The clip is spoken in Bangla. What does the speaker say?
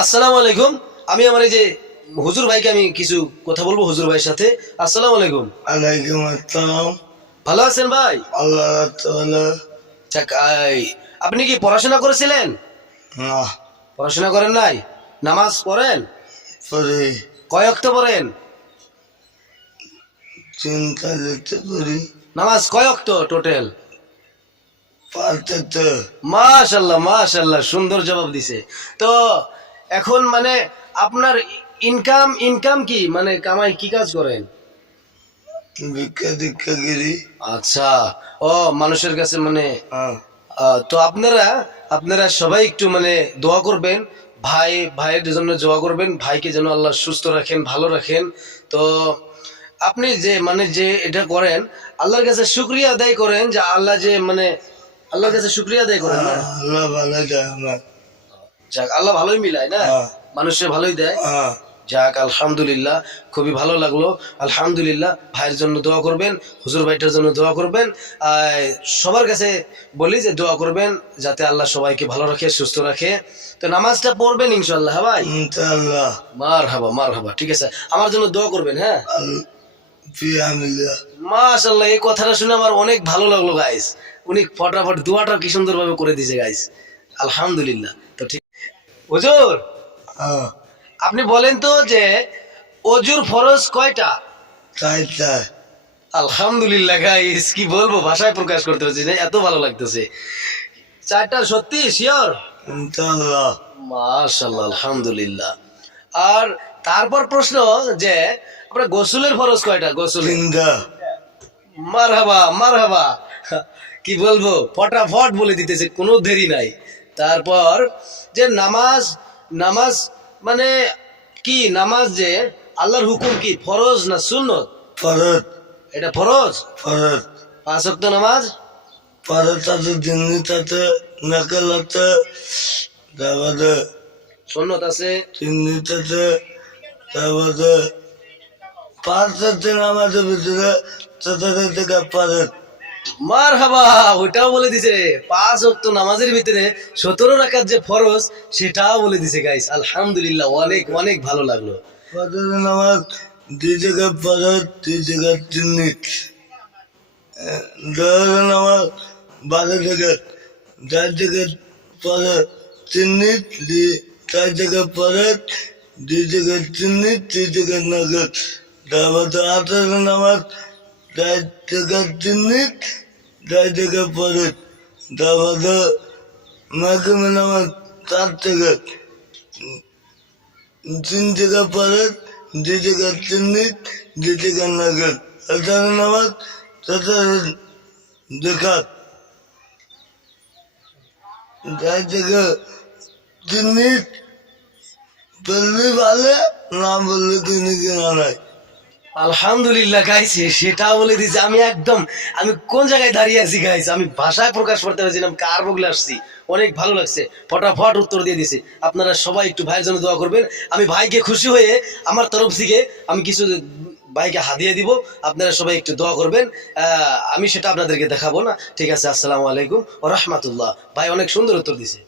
আসসালামু আলাইকুম। আমি আমার এই যে হুজুর ভাইকে আমি কিছু কথা বলবো হুজুর ভাইয়ের সাথে। আসসালামু আলাইকুম। আলাইকুম আসসালাম। ভালো আছেন ভাই? আল্লাহ তাআলা। আচ্ছা, আপনি কি পড়াশোনা করেছিলেন? না পড়াশোনা করেন নাই? নামাজ পড়েন? পড়ি, কয় ওয়াক্ত পড়েন? চিন্তা লিখতে পড়ি, নামাজ কয় ওয়াক্ত টোটাল? পারতে তো মাশাআল্লাহ মাশাআল্লাহ, সুন্দর জবাব দিছে। তো এখন মানে আপনার ইনকাম ইনকাম কি, মানে কামাই কি কাজ করেন? ভিক্ষা দীক্ষা গিরি। আচ্ছা, ও মানুষের কাছে মানে হ্যাঁ, তো আপনারা আপনারা সবাই একটু মানে দোয়া করবেন, ভাইয়ের জন্য দোয়া করবেন, ভাইকে যেন আল্লাহ সুস্থ রাখেন, ভালো রাখেন। তো আপনি যে মানে যে এটা করেন, আল্লাহর কাছে শুকরিয়া আদায় করেন যে আল্লাহ যে মানে আল্লাহর কাছে শুকরিয়া আদায় করেন না? আল্লাহ ভালো দেয় আমার। যাক, আল্লাহ ভালোই মিলায় না, হ্যাঁ, মানুষের ভালোই দেয়। হ্যাঁ, যাক আলহামদুলিল্লাহ, খুবই ভালো লাগলো। আলহামদুলিল্লাহ, ভাইয়ের জন্য দোয়া করবেন, হুজুর ভাইটার জন্য দোয়া করবেন। সবার কাছে বলি যে দোয়া করবেন যাতে আল্লাহ সবাইকে ভালো রাখে, সুস্থ রাখে। তো নামাজটা পড়বেন ইনশাল্লাহ। হ্যাঁ ভাই, ইনশাআল্লাহ। মার হাবা, ঠিক আছে, আমার জন্য দোয়া করবেন। হ্যাঁ, ফিয়ামিল্লাহ। মাশাআল্লাহ, এই কথাটা শুনে আমার অনেক ভালো লাগলো গাইস। উনি ফটাফট দোয়াটা কি সুন্দর ভাবে করে দিয়েছে গাইস। আলহামদুলিল্লাহ। তো ঠিক, হুজুর হ্যাঁ, আপনি বলেন তো যে অজুর ফরজ কয়টা? তাই তাই। আলহামদুলিল্লাহ গাইস, কি বলবো, ভাষায় প্রকাশ করতে পারছি না, এত ভালো লাগতেছে। চারটা সত্যি শিওর? ইনশাআল্লাহ। মাশাআল্লাহ, আলহামদুলিল্লাহ। আর তারপর প্রশ্ন যে আপনার গোসলের ফরজ কয়টা? গোসল? চিন্তা। মারহাবা মারহাবা, কি বলবো, ফটাফট বলে দিতেছে, কোনো দেরি নাই। তারপর যে নামাজ, নামাজ মানে কি, নামাজ যে আল্লাহর হুকুম কি, ফরজ না সুন্নত? ফরত, এটা ফরজ। ফরত, 5 ওয়াক্ত নামাজ। ফরত আছে, জিন্নিত আছে, নাকাল আছে, তারপরে সুন্নত আছে। চিন্নিত আছে, তারপরে পাঁচ আছে নামাজের ভিতরে, সতেরো থেকে ফরত। মারহাবা, ওটাও বলে দিছে। 5 ওয়াক্ত নামাজের ভিতরে 17 রাকাত যে ফরজ, সেটাও বলে দিছে গাইস। আলহামদুলিল্লাহ, অনেক অনেক ভালো লাগলো। ফজর নামাজ 2 জায়গা ফরত, 2 জায়গা চিন্নিত। জোহর নামাজ 12 জায়গা, 4 জায়গা ফরত চিন্নিত, 4 জায়গা ফরত, 2 জায়গা চিন্নিত, 2 জায়গা নগদ। তারপরে আসর নামাজ 4 জায়গা চিন্নিত, 4 জায়গা ফরত। তারপরে মাগরিব নামাজ 4 জায়গা, 3 জায়গা ফরত, 2 জায়গা চিন্নিত, 2 জায়গা নগদ। আসর নামাজ 17 রাকাত, 4 জায়গা চিন্নিত। বললে ভালো, না বললে কিনে কেনা নাই। আলহামদুলিল্লাহ গাইস, সেটাও বলে দিছে। আমি একদম, আমি কোন জায়গায় দাঁড়িয়ে আছি গাইস, আমি ভাষায় প্রকাশ করতে পারছিলাম কার বগলে আসছি। অনেক ভালো লাগছে, ফটাফট উত্তর দিয়ে দিছে। আপনারা সবাই একটু ভাইয়ের জন্য দোয়া করবেন। আমি ভাইকে খুশি হয়ে আমার তরফ থেকে আমি কিছু ভাইকে হাদিয়া দিব, আপনারা সবাই একটু দোয়া করবেন। আমি সেটা আপনাদেরকে দেখাবো না, ঠিক আছে? আসসালামু আলাইকুম ওয়া রাহমাতুল্লাহ। ভাই অনেক সুন্দর উত্তর দিছে।